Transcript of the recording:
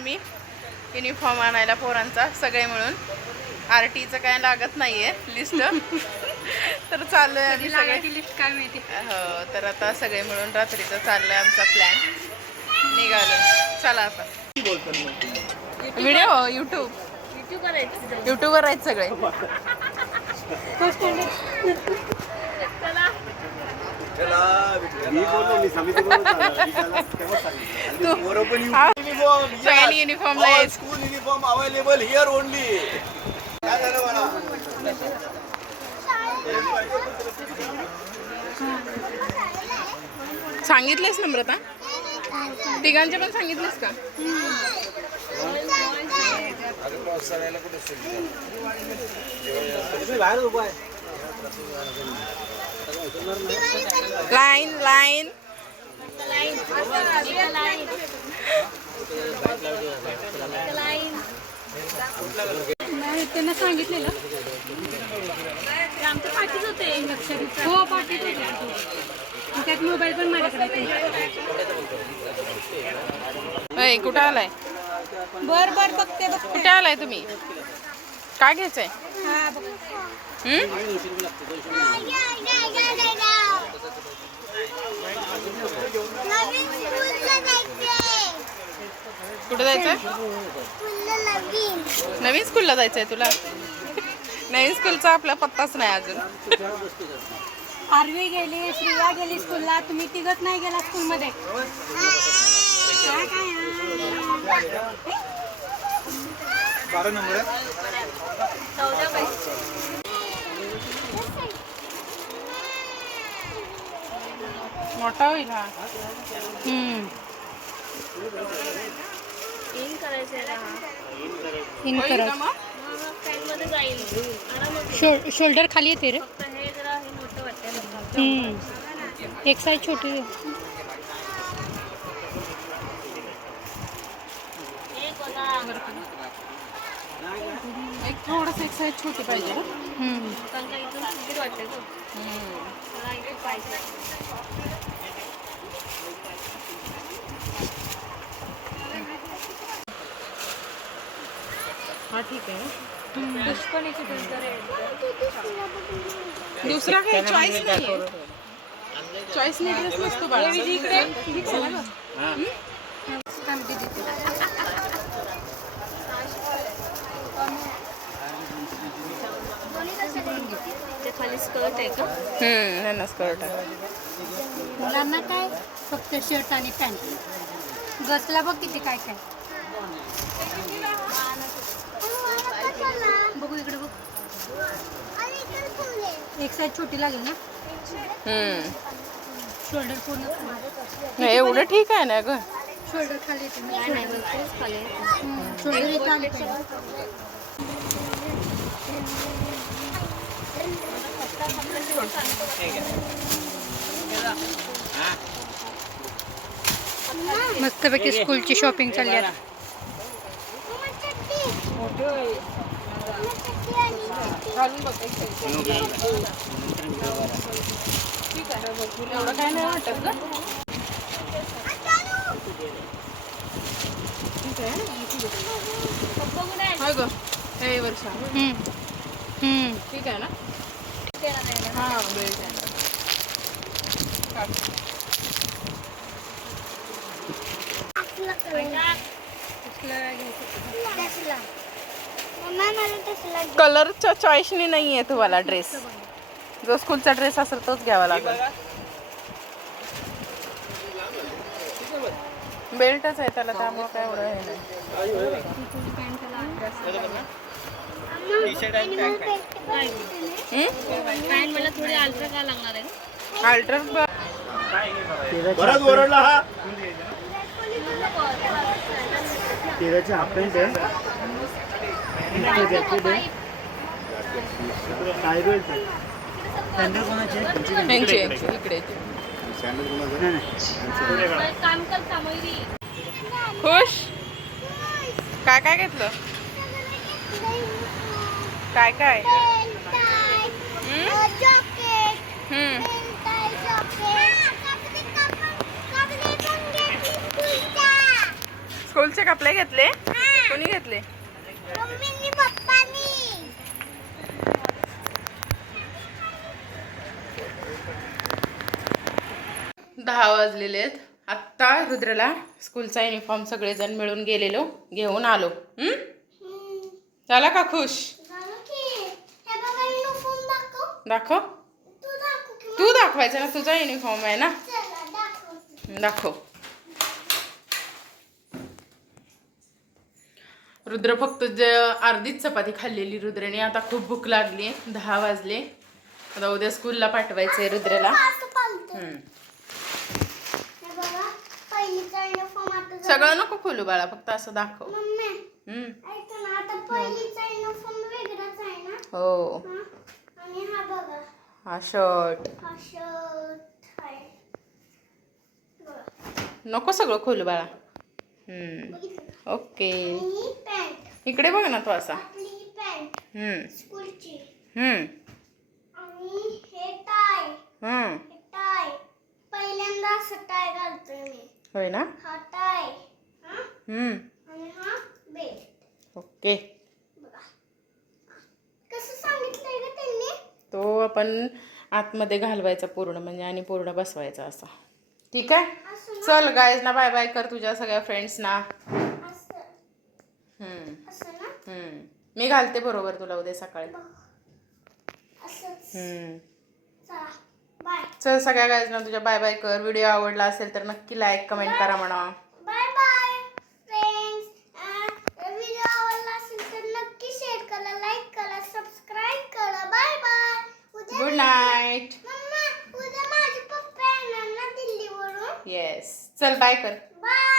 आम्ही युनिफॉर्म आणायला पोरांचा सगळे मिळून. आरटीचं काय लागत नाहीये लिस्ट. तर चाललोय आम्ही सगळे लिस्ट काय माहिती. हो, तर आता सगळे मिळून रात्रीचं चाललंय आमचा प्लॅन. निघालो. चला आता व्हिडिओ युट्यूबवर आहेत सगळे. सगळ्यांनी युनिफॉर्मला यायचं. School uniform available here only. सांगितलेस नम्रता? तिघांचे पण सांगितलेस का? लाईन लाईन त्यांना सांगितलेलं आमचं पाठीच होते. हो पाठीच होते. त्यात मोबाईल पण माझ्याकडे. कुठं आलाय? बर बर बघते कुठे आलाय तुम्ही? काय घ्यायचंय? कुठे जायचंय? नवीन स्कूलला जायचंय तुला? नवीन स्कूलचा आपला पत्ताच नाही अजून. आरवी गेली, श्रिया गेली स्कूलला. तुम्ही तिघच नाही गेला स्कूलमध्ये. काय काय 12 नंबर आहे. मोठा होईल हा. इन करायचंय होईल का मग? शोल्डर खाली येते रे. एक साइज छोटी. एक थोडस एक साईज छोटी पाहिजे ना. हा ठीक आहे. दुसरा काही चॉईस नाही. चॉईस नाही ड्रेस नसतो बाळा. खाली स्कर्ट आहे का? त्यांना स्कर्ट आहे. मुलांना काय फक्त शर्ट आणि पॅन्ट. गसला बघ किती काय काय. बघू इकडे बघ. एक साईज छोटी लागेल ना. शोल्डर पूर्ण एवढं ठीक आहे ना ग. शोल्डर खाली येते. शोल्डर इथं आले पाहिजे. मस्तपैकी स्कूलची शॉपिंग चालली आहे. एवढं काय नाही वाटत ग. होय ग. हे वर्षा ठीक आहे ना. हा बेल्ट आहे. कलरच्या चॉईसने नाही आहे तुम्हाला ड्रेस. जो स्कूलचा ड्रेस असेल तोच घ्यावा लागेल. बेल्टच आहे त्याला, त्यामुळे काय एवढं हे नाही. पॅन्ट मला थोडी अल्ट्रा का लागणार आहे. अल्ट्रा बराच ओरडला हा. तेराची हाफ पॅन्ट आहे. जॅकेट आहे. टाय बेल्ट आहे. सॅन्डल कोणाचे? इकडे काम कर सामग्री. खुश. काय काय घेतलं? काय काय? स्कूलचे कपडे घेतले? कोणी घेतले? 10 वाजलेले आहेत. आत्ता रुद्रला स्कूलचा युनिफॉर्म सगळेजण मिळून गेलेलो, घेऊन आलो. झाला का खुश? दाखव. तू दाखवायचा ना, तुझा युनिफॉर्म आहे ना. दाखव. रुद्र फक्त अर्धीच चपाती खाल्लेली रुद्रने. आता खूप भूक लागली. 10 वाजले. आता उद्या स्कूलला पाठवायचंय रुद्रला. सगळं नको खोलू बाळा, फक्त असं दाखव. हो. हा शर्ट. नको सगळं खोलू बाळा. ओके. इकडे बघ ना तू असा. पहिल्यांदा असं टाय घालतोय मी. होय ना. हा टाय आणि हा बेल्ट. ओके. कसं सांगितलंय ग त्यांनी? तो आपण आतमध्ये घालवायचा पूर्ण, म्हणजे आणि पूर्ण बसवायचा असा. ठीक आहे. चल गाईज ना, बाय बाय कर तुझ्या सगळ्या फ्रेंड्सना. मी घालते बरोबर तुला उद्या सकाळी. चल सगळ्या गाईज ना तुझ्या बाय बाय कर. व्हिडिओ आवडला असेल तर नक्की लाईक कमेंट करा म्हणा. Bye bye friends. व्हिडिओ आवडला असेल तर नक्की शेअर करा, लाईक करा, सबस्क्राईब करा. Bye bye. Good night. मम्मा, उद्या माझे पप्पा येणार ना दिल्लीवरून. येस. चल बाय कर. बाय.